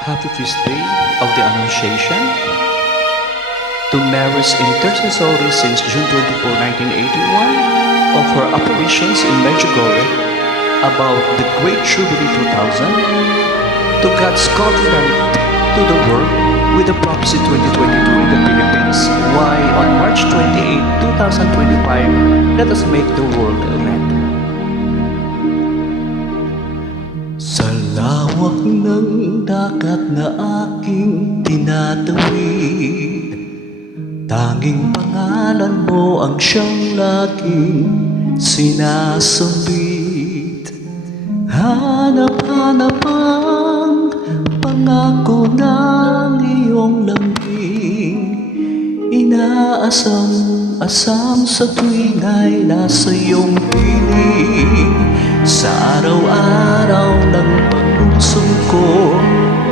Happy Feast Day of the Annunciation to Mary's intercessory since June 24, 1981 of her apparitions in Medjugorje about the Great Jubilee 2000 to God's covenant to the world with the Prophecy 2022 in the Philippines. Why on March 28, 2025, let us make the world a land. Sa lawak ng dagat na aking tinatawid, tanging pangalan mo ang siyang laging sinasambit. Hanap-hanap ang pangako ng iyong lambing, inaasam-asam sa tuwing ay nasa iyong piling. Sa araw-araw ng paglusong ko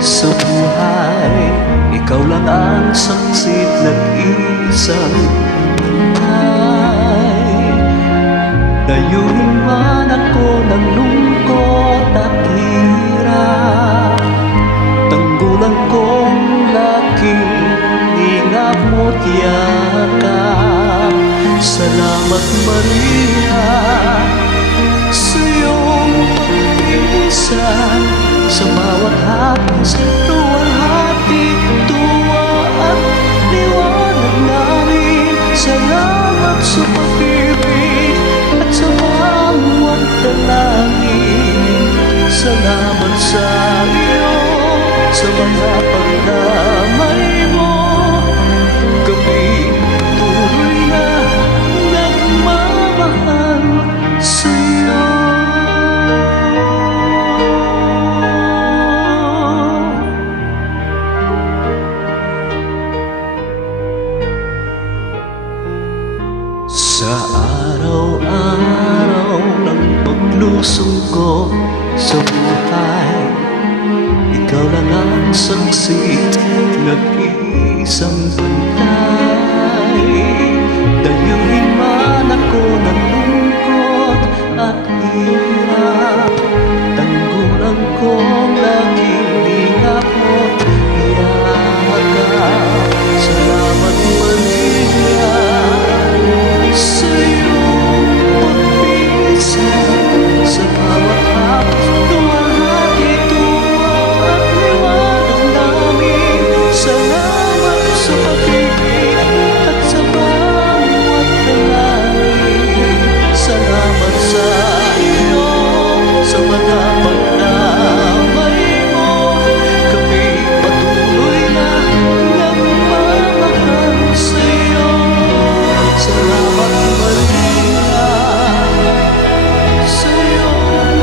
sa buhay, ikaw lang ang saksit ng isang buhay. Dayuhin man ako ng lungkot at hirap, tanggulan kong laking ingap mo't yakap. Salamat Maria sa iyong pagpilisan, sa bawat hapis, luwalhati, tuwa at liwanag namin. Salamat sa pag-ibig at sa bawat dalangin. Salamat sa iyo, sa mga pagdamay mo. Kami tuloy na nagmamahal sa iyo. Sa araw-araw ng paglusong ko sa buhay, ikaw lang ang saksit, nag-iisang bantay. Dayuhin man ako ng lungkot at hirap, tanggulan kong laging lingap mo't yakap. Salamat Maria sa iyong pagpilisan, sa bawat hapis, luwalhati, tuwa at liwanag namin. Salamat sa pag-ibig at sa bawat dalangin. Salamat sa iyo, sa mga pagdamay mo. Kami patuloy na nagmamahal sa iyo. Salamat Maria sa iyong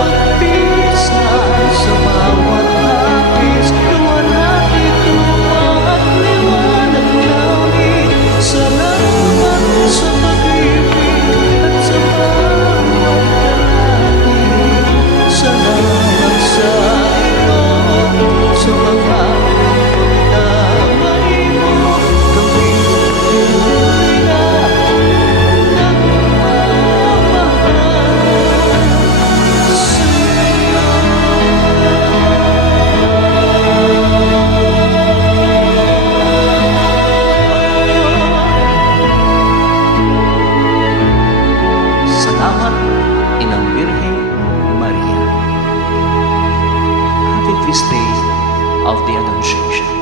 pagpilisan, sa bawat hapis, luwalhati, tuwa at liwanag namin. Salamat sa pag-ibig at sa bawat dalangin. Salamat sa iyo, sa mga pagdamay mo. Kami tuloy na nagmamahal sa iyo. Salamat, Inang Birhen Maria. Happy Feast Day of the Annunciation.